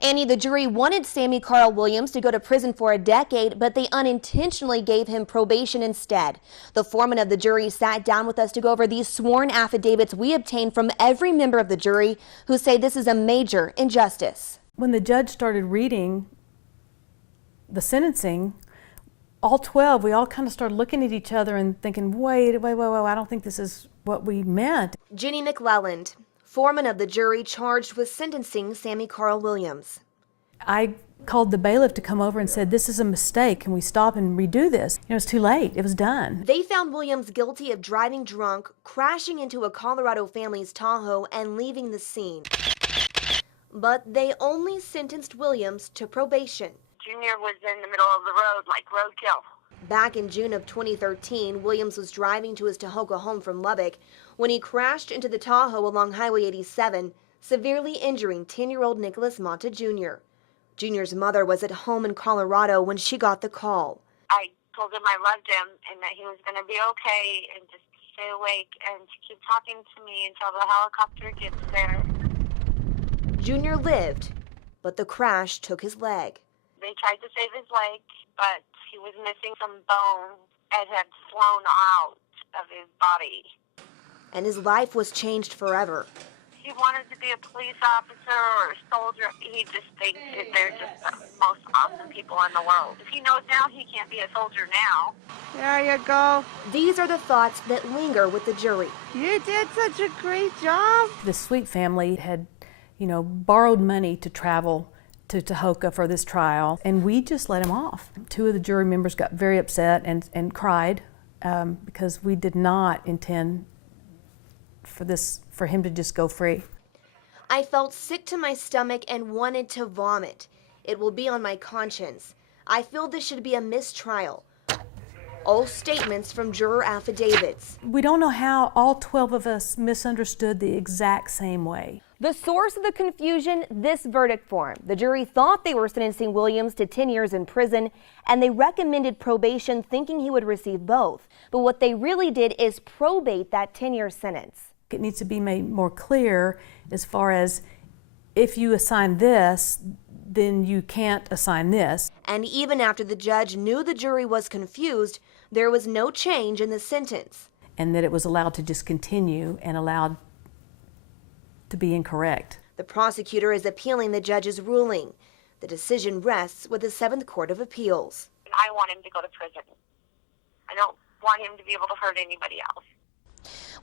Annie, the jury wanted Sammy Carl Williams to go to prison for a decade, but they unintentionally gave him probation instead. The foreman of the jury sat down with us to go over these sworn affidavits we obtained from every member of the jury who say this is a major injustice. When the judge started reading the sentencing, all 12, we all kind of started looking at each other and thinking, wait, I don't think this is what we meant. Ginny McClelland, foreman of the jury charged with sentencing Sammy Carl Williams. I called the bailiff to come over and said, this is a mistake. Can we stop and redo this? It was too late. It was done. They found Williams guilty of driving drunk, crashing into a Colorado family's Tahoe, and leaving the scene. But they only sentenced Williams to probation. Junior was in the middle of the road, like roadkill. Back in June of 2013, Williams was driving to his Tahoka home from Lubbock when he crashed into the Tahoe along Highway 87, severely injuring 10-year-old Nicholas Mata Jr. Junior's mother was at home in Colorado when she got the call. I told him I loved him and that he was going to be okay and just stay awake and keep talking to me until the helicopter gets there. Junior lived, but the crash took his leg. They tried to save his leg, but he was missing some bone and had flown out of his body. And his life was changed forever. He wanted to be a police officer or a soldier. He just thinks that they're just the most awesome people in the world. He knows now he can't be a soldier now. There you go. These are the thoughts that linger with the jury. You did such a great job. The Sweet family had, borrowed money to travel to Tahoka for this trial, and we just let him off. 2 of the jury members got very upset and cried because we did not intend for him to just go free. I felt sick to my stomach and wanted to vomit. It will be on my conscience. I feel this should be a mistrial. All statements from juror affidavits. We don't know how all 12 of us misunderstood the exact same way. The source of the confusion, this verdict form. The jury thought they were sentencing Williams to 10 years in prison, and they recommended probation thinking he would receive both. But what they really did is probate that 10-year sentence. It needs to be made more clear as far as if you assign this, then you can't assign this. And even after the judge knew the jury was confused, there was no change in the sentence. And that it was allowed to just continue and allowed to be incorrect. The prosecutor is appealing the judge's ruling. The decision rests with the 7th Court of Appeals. I want him to go to prison. I don't want him to be able to hurt anybody else.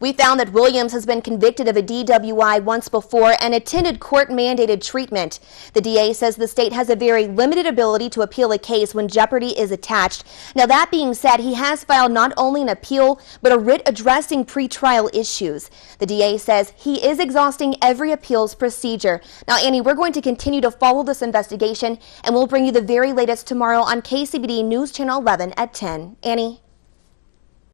We found that Williams has been convicted of a DWI once before and attended court-mandated treatment. The DA says the state has a very limited ability to appeal a case when jeopardy is attached. Now, that being said, he has filed not only an appeal, but a writ addressing pretrial issues. The DA says he is exhausting every appeals procedure. Now, Annie, we're going to continue to follow this investigation, and we'll bring you the very latest tomorrow on KCBD News Channel 11 at 10. Annie?